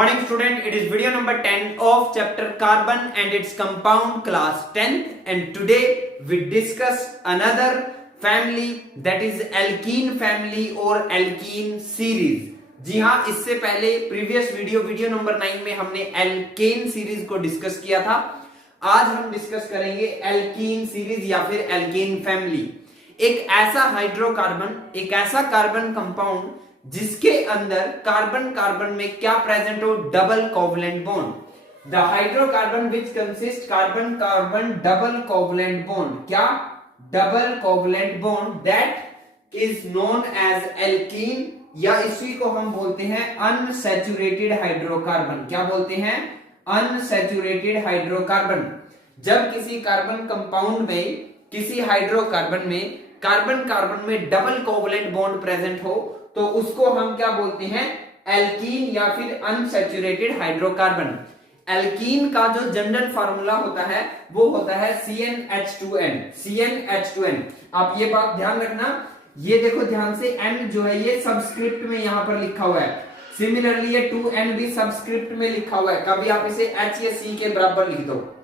morning student, it is video number 10 of chapter carbon and its compound class 10th, and today we discuss another family that is alkene family or alkene series। जी हाँ, इससे पहले previous video number 9 में हमने alkene series को discuss किया था। आज हम डिस्कस करेंगे एल्कीन सीरीज या फिर एल्केन फैमिली। एक ऐसा हाइड्रोकार्बन, एक ऐसा कार्बन कंपाउंड जिसके अंदर कार्बन में क्या प्रेजेंट हो, double covalent bond. The hydrocarbon which consist carbon double covalent bond, क्या double covalent bond, that is known as alkene, या इसी को हम बोलते हैं अनसैचुरेटेड हाइड्रोकार्बन। क्या बोलते हैं? Unsaturated hydrocarbon. जब किसी कार्बन कंपाउंड में, किसी हाइड्रोकार्बन में कार्बन में डबल कोवलेंट बॉन्ड प्रेजेंट हो तो उसको हम क्या बोलते हैं? एल्कीन या फिर अनसैचुरेटेड हाइड्रोकार्बन। एल्कीन का जो जनरल फार्मूला होता है वो होता है CnH2n। आप ये बात ध्यान रखना, ये देखो ध्यान से, N जो है ये सबस्क्रिप्ट में यहां पर लिखा हुआ है। सिमिलरली ये 2N भी सबस्क्रिप्ट में लिखा हुआ है। कभी आप इसे H या C के बराबर लिख दो।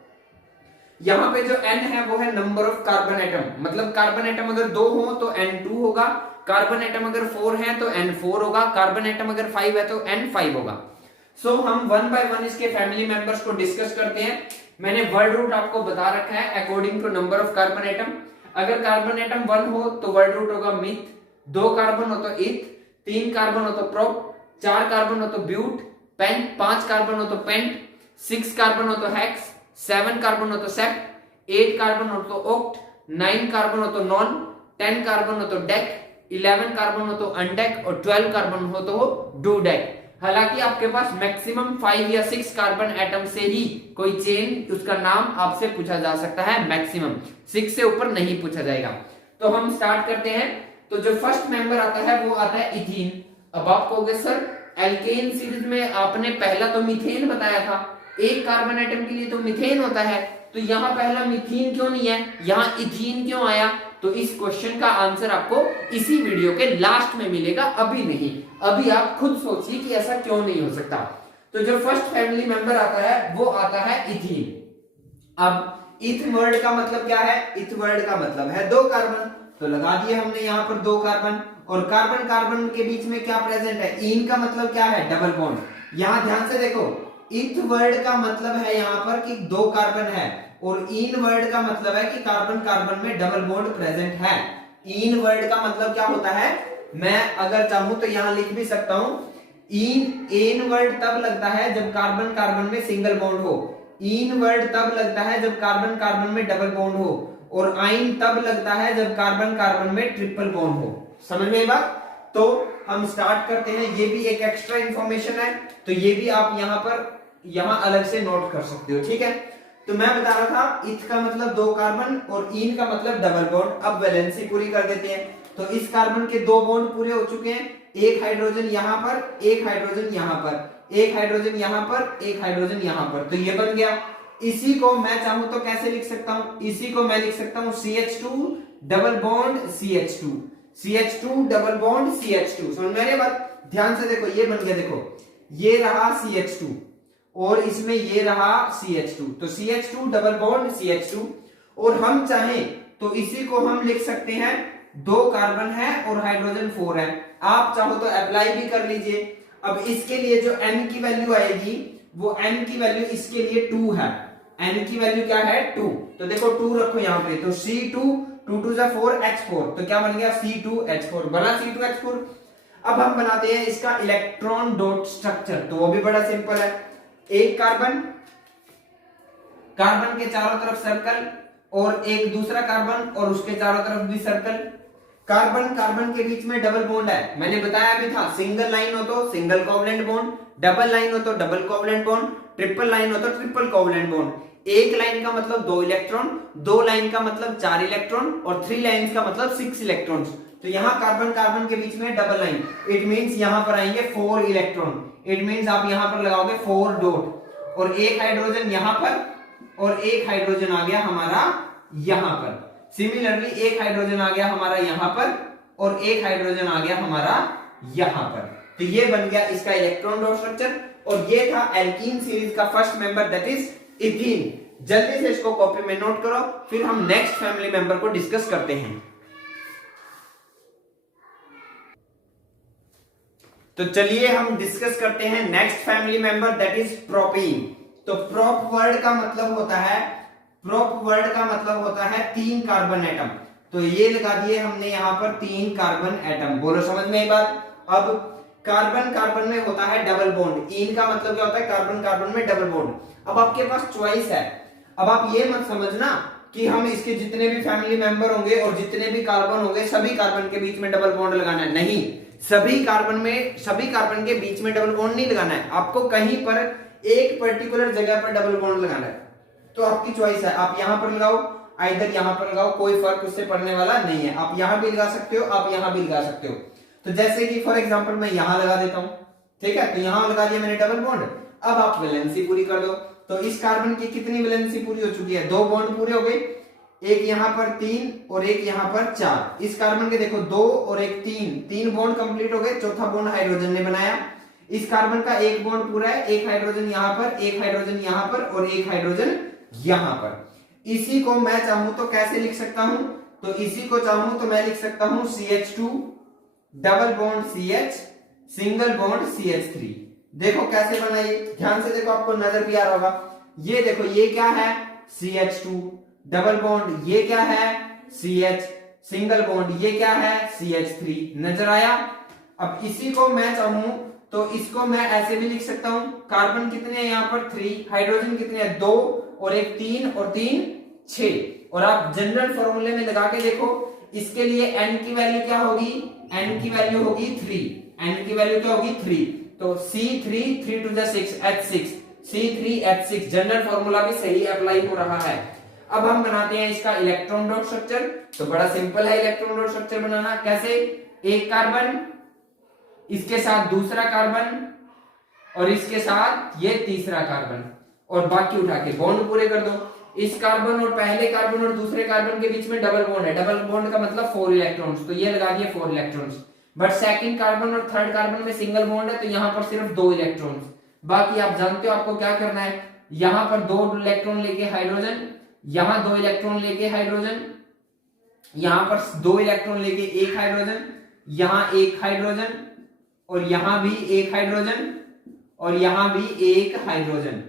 यहां पे जो N है वो है नंबर ऑफ कार्बन एटम, मतलब कार्बन एटम अगर 2 हो तो N2 होगा, कार्बन एटम अगर 4 है तो N4 होगा, कार्बन एटम अगर 5 है तो N5 होगा। सो हम वन बाय वन इसके फैमिली मेंबर्स को डिस्कस करते हैं। मैंने वर्ड रूट आपको बता रखा है according to number of carbon atom. अगर कार्बन एटम 1 हो तो वर्ड रूट होगा मिथ, 2 कार्बन हो तो इथ, 3 कार्बन हो तो प्रोप, 4 कार्बन हो तो ब्यूट, 5 कार्बन हो तो पेंट, 6 कार्बन हो तो हेक्स, 7 कार्बन हो तो सेप्ट, 8 कार्बन हो तो ऑक्ट, 9 कार्बन हो तो नॉन, 10 कार्बन हो तो डेक, 11 कार्बन हो तो अनडेक और 12 कार्बन हो तो डूडेक। हालांकि आपके पास मैक्सिमम 5 या 6 कार्बन एटम से ही कोई चेन, उसका नाम आपसे पूछा जा सकता है, मैक्सिमम 6 से ऊपर नहीं पूछा जाएगा। तो हम स्टार्ट करते हैं। तो जो फर्स्ट मेंबर आता है वो आता है इथीन। अब आप कहोगे सर एल्केन सीरीज में आपने पहला तो मीथेन बताया था, एक कार्बन एटम के लिए तो मीथेन होता है, तो यहाँ पहला मीथेन क्यों नहीं है, यहाँ इथीन क्यों आया? तो इस क्वेश्चन का आंसर आपको इसी वीडियो के लास्ट में मिलेगा, अभी नहीं। अभी आप खुद सोचिए कि ऐसा क्यों नहीं हो सकता। तो जो फर्स्ट फैमिली मेंबर आता है वो आता है इथीन। अब इथ वर्ड का मतलब क्या है? इथ वर्ड का मतलब है 2 कार्बन, तो लगा दिए हमने यहाँ पर 2 कार्बन। और कार्बन के बीच में क्या प्रेजेंट है? इन का मतलब क्या है? Double bond. यहां ध्यान से देखो, इथ वर्ड का मतलब है यहाँ पर कि 2 कार्बन है, और इन वर्ड का मतलब है कि कार्बन में डबल बॉन्ड प्रेजेंट है। इन वर्ड का मतलब क्या होता है? मैं अगर चाहूं तो यहां लिख भी सकता हूं, इन वर्ड तब लगता है जब कार्बन में सिंगल बॉन्ड हो, इन वर्ड तब लगता है जब कार्बन में डबल बॉन्ड हो, और आइन तब लगता है जब कार्बन में ट्रिपल बॉन्ड हो। समझ में बात? तो हम स्टार्ट करते हैं। ये भी एक एक्स्ट्रा इंफॉर्मेशन है, तो ये भी आप यहां अलग से नोट कर सकते हो, ठीक है। तो मैं बता रहा था इथ का मतलब 2 कार्बन और इन का मतलब डबल बॉन्ड। अब वैलेंसी पूरी कर देते हैं। तो इस कार्बन के 2 बॉन्ड पूरे हो चुके हैं, एक हाइड्रोजन यहां पर, एक हाइड्रोजन यहां पर, एक हाइड्रोजन यहां पर, एक हाइड्रोजन यहां पर, तो ये बन गया। इसी को मैं चाहूं तो कैसे लिख सकता हूं? इसी को मैं लिख सकता हूं CH2 double bond CH2, CH2 double bond CH2। समझ में आ रही बात? ध्यान से देखो, ये बन गया, देखो ये रहा CH2 और इसमें ये रहा CH2, तो CH2 डबल बॉन्ड CH2। और हम चाहें तो इसी को हम लिख सकते हैं, 2 कार्बन है और हाइड्रोजन 4 है। आप चाहो तो अप्लाई भी कर लीजिए। अब इसके लिए जो N की वैल्यू आएगी, वो N की वैल्यू इसके लिए 2 है। N की वैल्यू क्या है? 2। तो देखो 2 रखो यहाँ पे, तो C2 2 2 4 H4, तो क्या बन गया? C2H4 बना, C2H4। अब हम बनाते हैं इसका इलेक्ट्रॉन डॉट स्ट्रक्चर, तो वो भी बड़ा सिंपल है। एक कार्बन के चारों तरफ सर्कल, और एक दूसरा कार्बन और उसके चारों तरफ भी सर्कल। कार्बन के बीच में डबल बॉन्ड है, मैंने बताया भी था। सिंगल लाइन हो तो single covalent bond, double line हो तो double covalent bond, triple line हो तो ट्रिपल कोवलेंट बॉन्ड। एक लाइन का मतलब 2 इलेक्ट्रॉन, 2 लाइन का मतलब 4 इलेक्ट्रॉन, और 3 लाइन का मतलब 6 इलेक्ट्रॉन्स। तो यहाँ कार्बन के बीच में डबल लाइन, इट मींस यहाँ पर आएंगे 4 इलेक्ट्रॉन। इट मींस आप यहाँ पर लगाओगे 4 डॉट, और एक हाइड्रोजन यहाँ पर, और एक हाइड्रोजन आ गया हमारा यहाँ पर। सिमिलरली एक हाइड्रोजन आ गया हमारा यहाँ पर, और एक हाइड्रोजन आ गया हमारा यहाँ पर। तो ये बन गया इसका इलेक्ट्रॉन डॉट स्ट्रक्चर। और ये था एल्कीन सीरीज का first member that is ethene. जल्दी से इसको कॉपी में नोट करो, फिर हम नेक्स्ट फैमिली मेंबर को डिस्कस करते हैं। तो चलिए हम डिस्कस करते हैं next family member that is propene. तो प्रोप वर्ड का मतलब होता है 3 कार्बन एटम। तो ये लगा दिए हमने यहां पर 3 कार्बन एटम। बोलो समझ में आई बात। अब कार्बन कार्बन में होता है डबल बॉन्ड। इन का मतलब क्या होता है, कार्बन कार्बन में डबल बॉन्ड। अब आपके पास चॉइस है। अब आप ये मत समझना कि हम इसके जितने भी फैमिली मेंबर होंगे और जितने भी कार्बन होंगे सभी कार्बन के बीच में डबल बॉन्ड लगाना है। नहीं, सभी कार्बन के बीच में डबल बॉन्ड नहीं लगाना है। आपको कहीं पर एक पर्टिकुलर जगह पर डबल बॉन्ड लगाना है। तो आपकी चॉइस है, आप यहां पर लगाओ, आइदर यहां पर लगाओ, कोई फर्क उससे पड़ने वाला नहीं है। आप यहां भी लगा सकते हो, आप यहां भी लगा सकते हो। तो जैसे कि फॉर एग्जांपल मैं यहां लगा देता हूं, ठीक है। तो यहां लगा दिया मैंने डबल बॉन्ड। अब आप वैलेंसी पूरी कर दो। तो इस कार्बन की कितनी वैलेंसी पूरी हो चुकी है, 2 बॉन्ड पूरे हो गए। एक यहां पर 3 और एक यहां पर 4। इस कार्बन के देखो 2 और एक 3 बॉन्ड कंप्लीट हो गए। चौथा बॉन्ड हाइड्रोजन ने बनाया। इस कार्बन का एक बॉन्ड पूरा है, एक हाइड्रोजन यहां पर, एक हाइड्रोजन यहां पर और एक हाइड्रोजन यहां पर। इसी को मैं चाहूं तो कैसे लिख सकता हूं, तो इसी को चाहूं तो मैं लिख सकता हूं CH2 double bond CH single bond CH3। देखो कैसे बना ये, ध्यान से देखो, आपको नजर भी आ रहा होगा। ये देखो, ये क्या है CH2 डबल बॉन्ड, ये क्या है CH सिंगल बॉन्ड, ये क्या है CH3। नजर आया। अब इसी को मैं चाहूं तो इसको मैं ऐसे भी लिख सकता हूं। कार्बन कितने हैं यहाँ पर 3, हाइड्रोजन कितने हैं 2 और एक 3 और 3 6। और आप जनरल फॉर्मूले में लगा के देखो, इसके लिए n की वैल्यू क्या होगी, n की वैल्यू होगी 3। n की वैल्यू क्या होगी 3। तो C3 3 to the 6 H6 C3H6। General formula भी सही अप्लाई हो रहा है। अब हम बनाते हैं इसका इलेक्ट्रॉन डॉट स्ट्रक्चर। तो बड़ा सिंपल है इलेक्ट्रॉन डॉट स्ट्रक्चर बनाना। कैसे, एक कार्बन, इसके साथ दूसरा कार्बन और इसके साथ ये तीसरा कार्बन, और बाकी उठा के बॉन्ड पूरे कर दो। इस कार्बन और पहले कार्बन और दूसरे कार्बन के बीच में डबल बॉन्ड है। डबल बॉन्ड का मतलब 4 इलेक्ट्रॉन्स, तो ये लगा दिए 4 इलेक्ट्रॉन्स। बट सेकंड कार्बन और थर्ड कार्बन में सिंगल बॉन्ड है, तो यहां पर सिर्फ 2 इलेक्ट्रॉन्स। बाकी आप जानते हो आपको क्या करना है। यहां पर 2 इलेक्ट्रॉन लेके हाइड्रोजन, यहां 2 इलेक्ट्रॉन लेके हाइड्रोजन, यहां पर 2 इलेक्ट्रॉन लेके एक हाइड्रोजन, यहां एक हाइड्रोजन और यहां भी एक हाइड्रोजन और यहां भी एक हाइड्रोजन।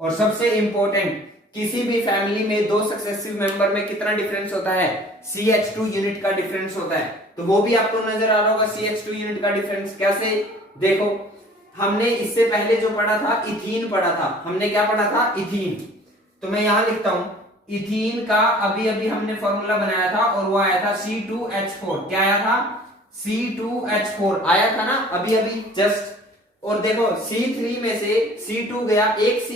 और सबसे इंपॉर्टेंट, किसी भी फैमिली में 2 सक्सेसिव मेंबर में कितना डिफरेंस होता है, CH2 यूनिट का डिफरेंस होता है। तो वो भी आपको नजर आ रहा होगा CH2 यूनिट का डिफरेंस। कैसे, देखो, हमने इससे पहले जो पढ़ा था इथीन पढ़ा था। हमने क्या पढ़ा था, इथीन। तो मैं यहां लिखता हूं, इथीन का अभी अभी हमने फॉर्मूला बनाया था और वो आया था C2H4। क्या आया था, C2H4 आया था ना अभी अभी जस्ट। और देखो C3 में से C2 गया, एक C,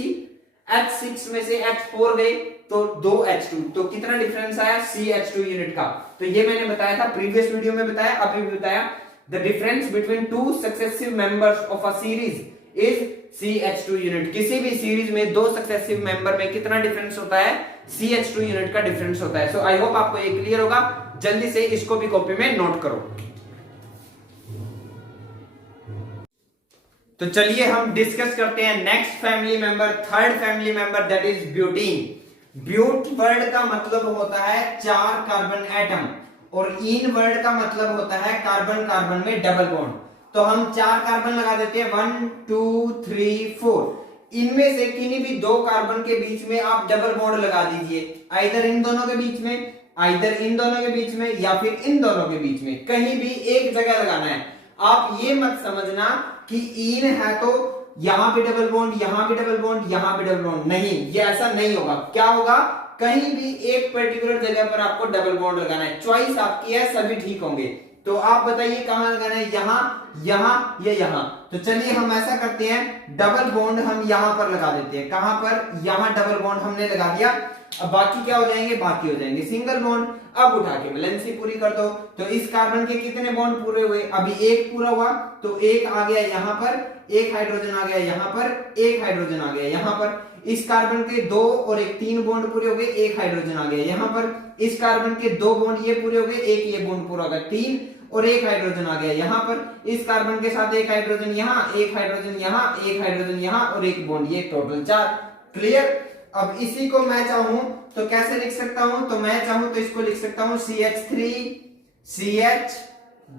H6 में से H4 गए तो 2 H2। तो कितना डिफरेंस आया CH2 यूनिट का। तो ये मैंने बताया था प्रीवियस वीडियो में, बताया अभी भी बताया। The difference between 2 successive members of a series is CH2 unit. किसी भी सीरीज में 2 सक्सेसिव मेंबर में कितना डिफरेंस होता है, CH2 यूनिट का डिफरेंस होता है। सो आई होप आपको ये क्लियर होगा। जल्दी से इसको भी कॉपी में नोट करो। तो चलिए हम डिस्कस करते हैं next family member, third family member that is butane. But word का मतलब होता है 4 कार्बन एटम और इन वर्ड का मतलब होता है कार्बन कार्बन में डबल बॉन्ड। तो हम 4 कार्बन लगा देते हैं, 1 2 3 4। इनमें से किन्हीं भी 2 कार्बन के बीच में आप डबल बॉन्ड लगा दीजिए, आइदर इन दोनों के बीच में, आइदर इन दोनों के बीच में या फिर इन दोनों के बीच में, कहीं भी एक जगह लगाना है। आप ये मत समझना कि इन है तो यहां पे डबल बॉन्ड, यहां पे डबल बॉन्ड, यहां पे डबल बॉन्ड, नहीं, ये ऐसा नहीं होगा। क्या होगा, कहीं भी एक पर्टिकुलर जगह पर आपको डबल बॉन्ड लगाना है। चॉइस आपकी है, सभी ठीक होंगे। तो आप बताइए कहां लगाना है, यहां, यहां या यहां। तो चलिए हम ऐसा करते हैं, डबल बॉन्ड हम यहां पर लगा देते हैं। कहां पर, यहां डबल बॉन्ड हमने लगा दिया। अब बाकी क्या हो जाएंगे, बाकी हो जाएंगे सिंगल बॉन्ड। अब उठा के वैलेंसी पूरी कर दो। तो इस कार्बन के कितने बॉन्ड पूरे हुए, अभी एक पूरा हुआ, तो एक आ गया यहां पर, एक हाइड्रोजन आ गया यहां पर, एक हाइड्रोजन आ गया यहां पर। इस कार्बन के 2 और एक 3 बॉन्ड पूरे हो गए, एक हाइड्रोजन आ गया यहां पर। इस कार्बन के 2 बॉन्ड ये पूरे हो गए, एक ये बॉन्ड पूरा हो गया, 3। और एक हाइड्रोजन आ गया यहाँ पर। इस कार्बन के साथ एक हाइड्रोजन यहाँ, एक हाइड्रोजन यहाँ, एक हाइड्रोजन यहाँ और एक बॉन्ड, ये टोटल 4। क्लियर। अब इसी को मैं चाहूं तो कैसे लिख सकता हूं, तो मैं चाहूं तो इसको लिख सकता हूं CH3 CH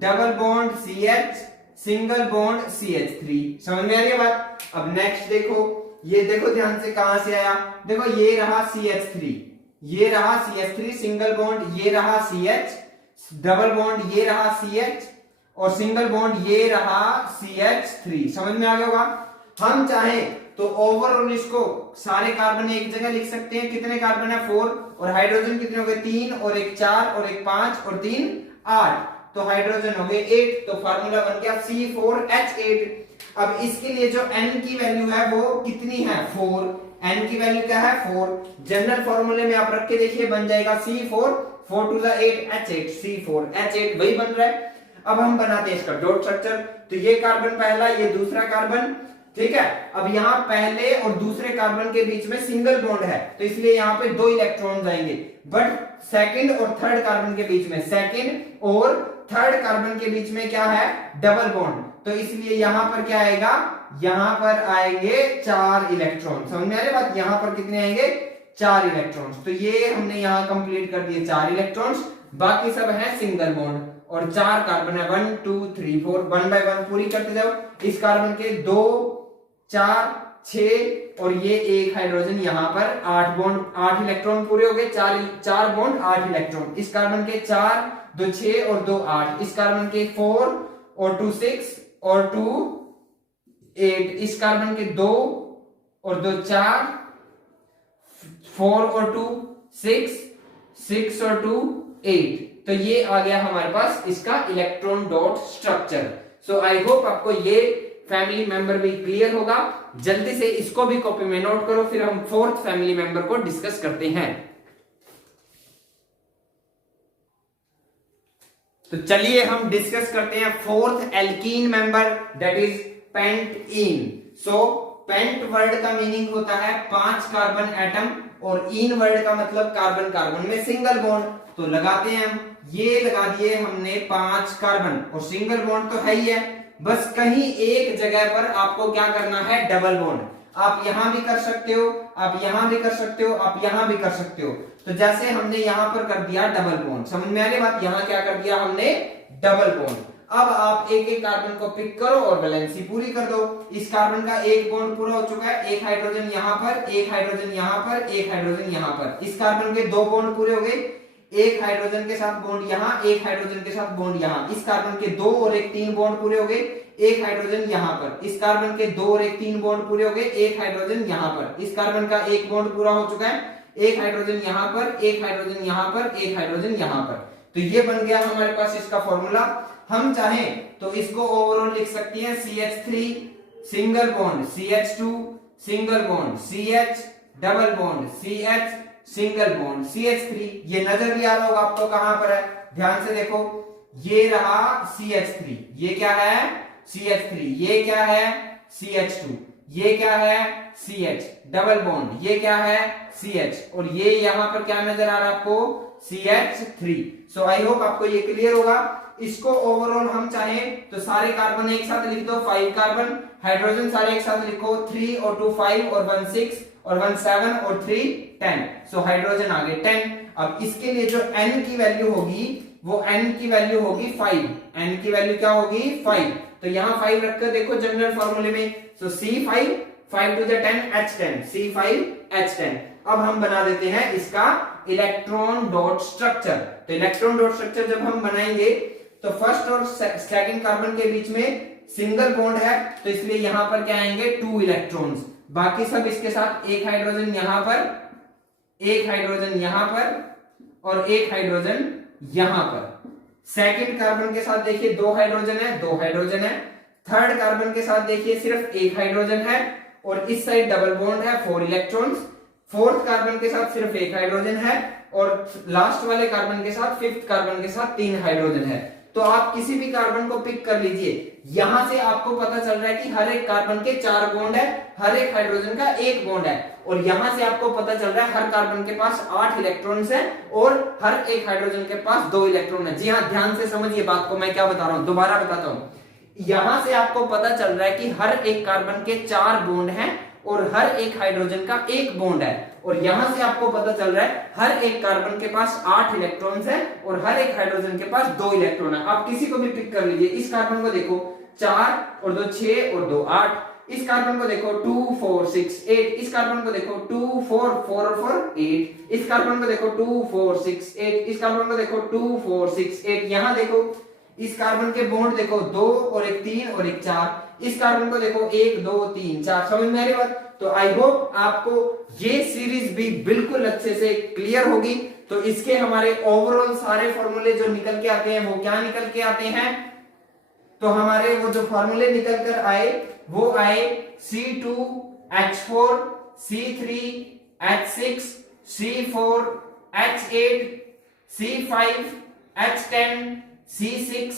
double bond CH single bond CH3। समझ में आ रही है बात। अब नेक्स्ट देखो, ये देखो ध्यान से कहां से आया, देखो ये रहा CH3, ये रहा CH3 सिंगल बॉन्ड, ये रहा CH डबल बॉन्ड, ये रहा CH और सिंगल बॉन्ड, ये रहा CH3। समझ में आ गया होगा। हम चाहें तो ओवरऑल इसको सारे कार्बन एक जगह लिख सकते हैं। कितने कार्बन है 4 और हाइड्रोजन कितने हो गए 3 और एक 4 और एक 5 और 3 8, तो हाइड्रोजन हो गए 8। तो फार्मूला बन गया C4H8। अब इसके लिए जो N की वैल्यू है वो कितनी है 4, N की वैल्यू क्या है 4। जनरल फॉर्मूले में आप रख के देखिए बन जाएगा C4 4 to the 8 H8 C4H8 वही बन रहा है। अब हम बनाते हैं इसका डॉट स्ट्रक्चर। तो ये कार्बन पहला, ये दूसरा कार्बन, ठीक है। अब यहाँ पहले और दूसरे कार्बन के बीच में सिंगल बॉन्ड है तो इसलिए यहाँ पे 2 इलेक्ट्रॉन आएंगे। बट सेकंड और थर्ड कार्बन के बीच में, सेकंड और थर्ड कार्बन के बीच में क्या है डबल बॉन्ड, तो इसलिए यहाँ पर क्या आएगा, यहाँ पर आएंगे 4 इलेक्ट्रॉन। समझ में आ रही बात। यहाँ पर कितने आएंगे 4 इलेक्ट्रॉन्स। तो ये हमने यहाँ कंप्लीट कर दिए 4 इलेक्ट्रॉन्स, बाकी सब है सिंगल बॉन्ड और 4 कार्बन है 1 2 3 4 1 बाय 1 पूरी करते जाओ। इस कार्बन के 2 4 6 और ये एक हाइड्रोजन, यहाँ पर 8 बॉन्ड 8 इलेक्ट्रॉन पूरे हो गए, 4 बॉन्ड 8 इलेक्ट्रॉन। इस कार्बन के 4 2 6 और 2 8, इस कार्बन के 4 और 2 6 और 2 8, इस कार्बन के 2 और 2 4 4 और 2 6 6 और 2 8। तो ये आ गया हमारे पास इसका electron dot structure. So I hope आपको ये फैमिली मेंबर भी क्लियर होगा। जल्दी से इसको भी कॉपी में नोट करो, फिर हम 4th फैमिली मेंबर को डिस्कस करते हैं। तो चलिए हम डिस्कस करते हैं 4th alkene member, that is pentene. So pent word का मीनिंग होता है 5 कार्बन एटम और इन वर्ड का मतलब कार्बन कार्बन में सिंगल बॉन्ड। तो लगाते हैं हम, ये लगा दिए हमने 5 कार्बन और सिंगल बॉन्ड तो है ही है, बस कहीं एक जगह पर आपको क्या करना है डबल बॉन्ड। आप यहां भी कर सकते हो, आप यहां भी कर सकते हो, आप यहां भी कर सकते हो। तो जैसे हमने यहां पर कर दिया डबल बॉन्ड, समझ में आ रही बात। यहां क्या कर दिया हमने डबल बॉन्ड। अब आप एक एक कार्बन को पिक करो और वैलेंसी पूरी कर दो। इस कार्बन का एक बॉन्ड पूरा हो चुका है, एक हाइड्रोजन यहां पर, एक हाइड्रोजन यहां पर, एक हाइड्रोजन यहां पर। इस कार्बन के 2 बॉन्ड पूरे हो गए, एक हाइड्रोजन के साथ बॉन्ड यहां, एक हाइड्रोजन के साथ बॉन्ड यहां। इस कार्बन के 2 और एक 3 बॉन्ड पूरे हो गए, एक हाइड्रोजन यहां पर। इस कार्बन के 2 और एक 3 बॉन्ड पूरे हो गए, एक हाइड्रोजन यहां पर। इस कार्बन का एक बॉन्ड पूरा हो चुका है, एक हाइड्रोजन यहां पर, एक हाइड्रोजन यहां पर, एक हाइड्रोजन यहां पर। तो ये बन गया हमारे पास इसका फॉर्मूला। हम चाहें तो इसको ओवरऑल लिख सकते हैं CH3 single bond, CH2 single bond, CH double bond, CH single bond, CH3। ये नजर भी आ रहा होगा आपको कहां पर है, ध्यान से देखो। ये रहा CH3, ये क्या है CH3, ये क्या है CH2, ये क्या है CH डबल बॉन्ड, ये क्या है CH और ये यहां पर क्या नजर आ रहा है आपको CH3। सो आई होप आपको ये क्लियर होगा। इसको ओवरऑल हम चाहें तो सारे कार्बन एक साथ लिख दो, 5 कार्बन, हाइड्रोजन सारे एक साथ लिखो, 3 और 2 5 और 1 6 और 1 7 और 3 10। सो हाइड्रोजन आ गए 10। अब इसके लिए जो N की वैल्यू होगी वो N की वैल्यू होगी 5। N की वैल्यू क्या होगी 5। तो यहां 5 रखकर देखो जनरल फॉर्मूले में। सो C5 5 to the 10 H10 C5 H10। अब हम बना देते हैं इसका इलेक्ट्रॉन डॉट स्ट्रक्चर। तो इलेक्ट्रॉन डॉट स्ट्रक्चर जब हम बनाएंगे तो फर्स्ट और सेकंड कार्बन के बीच में सिंगल बॉन्ड है तो इसलिए यहां पर क्या आएंगे 2 इलेक्ट्रॉन्स, बाकी सब इसके साथ एक हाइड्रोजन यहां पर, एक हाइड्रोजन यहां पर और एक हाइड्रोजन यहां पर। सेकंड कार्बन के साथ देखिए 2 हाइड्रोजन है, 2 हाइड्रोजन है। थर्ड कार्बन के साथ देखिए सिर्फ एक हाइड्रोजन है और इस साइड डबल बॉन्ड है 4 इलेक्ट्रॉन्स। फोर्थ कार्बन के साथ सिर्फ एक हाइड्रोजन है और लास्ट वाले कार्बन के साथ, फिफ्थ कार्बन के साथ 3 हाइड्रोजन है। तो आप किसी भी कार्बन को पिक कर लीजिए, यहां से आपको पता चल रहा है कि हर एक कार्बन के 4 बॉन्ड है, हर एक हाइड्रोजन का 1 बॉन्ड है, और यहां से आपको पता चल रहा है हर कार्बन के पास 8 इलेक्ट्रॉन्स है और हर एक हाइड्रोजन के पास 2 इलेक्ट्रॉन है। जी हाँ, ध्यान से समझिए बात को, मैं क्या बता रहा हूं, दोबारा बताता हूं। यहां से आपको पता चल रहा है कि हर एक कार्बन के 4 बॉन्ड हैं और हर एक हाइड्रोजन का 1 बॉन्ड है, और यहां से आपको पता चल रहा है हर एक कार्बन के पास 8 इलेक्ट्रॉन्स है और हर एक हाइड्रोजन के पास 2 इलेक्ट्रॉन है। आप किसी को भी पिक कर लीजिए, इस कार्बन को देखो 4 और 2 6 और 2 8, इस कार्बन को देखो 2 4 6 8, इस कार्बन को देखो 2 4 4 और 4 8, इस कार्बन को देखो 2 4 6 8, इस कार्बन को देखो 2 4 6 8। यहां देखो इस कार्बन के बॉन्ड देखो 2 और एक 3 और एक 4, इस कार्बन को देखो 1 2 3 4। समझ में आ रही बात? तो आई होप आपको ये सीरीज भी बिल्कुल अच्छे से क्लियर होगी। तो इसके हमारे ओवरऑल सारे फॉर्मूले जो निकल के आते हैं वो क्या निकल के आते हैं, तो हमारे वो जो फॉर्मूले निकल कर आए वो आए C2H4 C3H6 C4 H8 C5H10 C6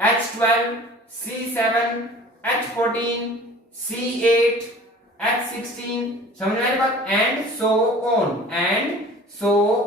H12 C7 H14 C8 H16। समझ में आई बात? एंड सो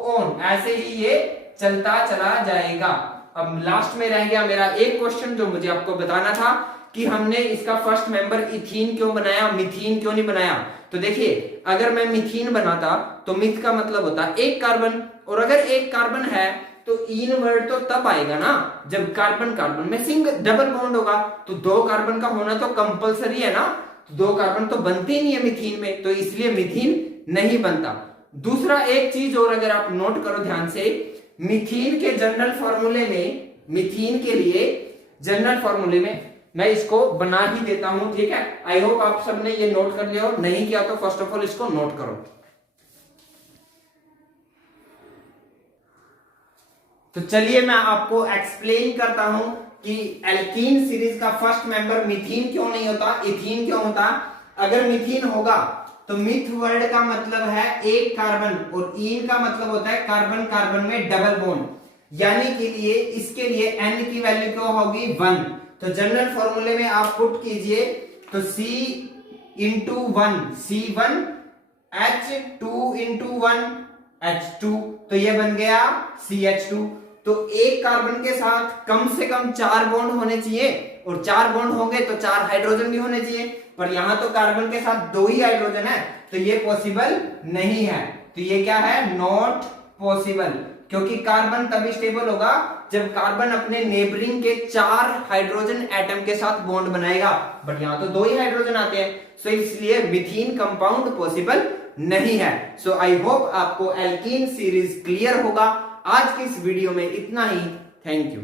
ऑन ऐसे ही ये चलता चला जाएगा। अब लास्ट में रह गया मेरा एक क्वेश्चन जो मुझे आपको बताना था कि हमने इसका फर्स्ट मेंबर इथीन क्यों बनाया, मिथीन क्यों नहीं बनाया। तो देखिए, अगर मैं मिथीन बनाता तो मिथ का मतलब होता एक कार्बन, और अगर एक कार्बन है तो इन वर्ड तो तब आएगा ना जब कार्बन कार्बन में सिंगल डबल बॉन्ड होगा, तो 2 कार्बन का होना तो कंपलसरी है ना, तो 2 कार्बन तो बनते ही नहीं है मिथीन में, तो इसलिए मिथीन नहीं बनता। दूसरा एक चीज और अगर आप नोट करो ध्यान से, मिथीन के जनरल फॉर्मूले में, मिथीन के लिए जनरल फॉर्मूले में मैं इसको बना ही देता हूं, ठीक है। आई होप आप सबने ये नोट कर लिया हो, नहीं किया तो फर्स्ट ऑफ ऑल इसको नोट करो। तो चलिए मैं आपको एक्सप्लेन करता हूं कि एल्कीन सीरीज का फर्स्ट मेंबर मिथीन क्यों नहीं होता, इथीन क्यों होता। अगर मिथीन होगा तो मिथ वर्ड का मतलब है एक कार्बन, और इन का मतलब होता है कार्बन कार्बन में डबल बॉन्ड, यानी कि लिए इसके लिए n की वैल्यू क्या होगी 1। तो जनरल फॉर्मूले में आप पुट कीजिए तो C into 1 C1 H2 into 1 H2, तो ये बन गया CH2। तो एक कार्बन के साथ कम से कम 4 बॉन्ड होने चाहिए, और 4 बॉन्ड होंगे तो 4 हाइड्रोजन भी होने चाहिए, पर यहां तो कार्बन के साथ 2 ही हाइड्रोजन है, तो ये पॉसिबल नहीं है। तो ये क्या है, नॉट पॉसिबल, क्योंकि कार्बन तभी स्टेबल होगा जब कार्बन अपने नेबरिंग के 4 हाइड्रोजन एटम के साथ बॉन्ड बनाएगा, बट यहां तो 2 ही हाइड्रोजन आते हैं, सो इसलिए मिथीन कंपाउंड पॉसिबल नहीं है। सो आई होप आपको एल्कीन सीरीज क्लियर होगा। आज की इस वीडियो में इतना ही। Thank you.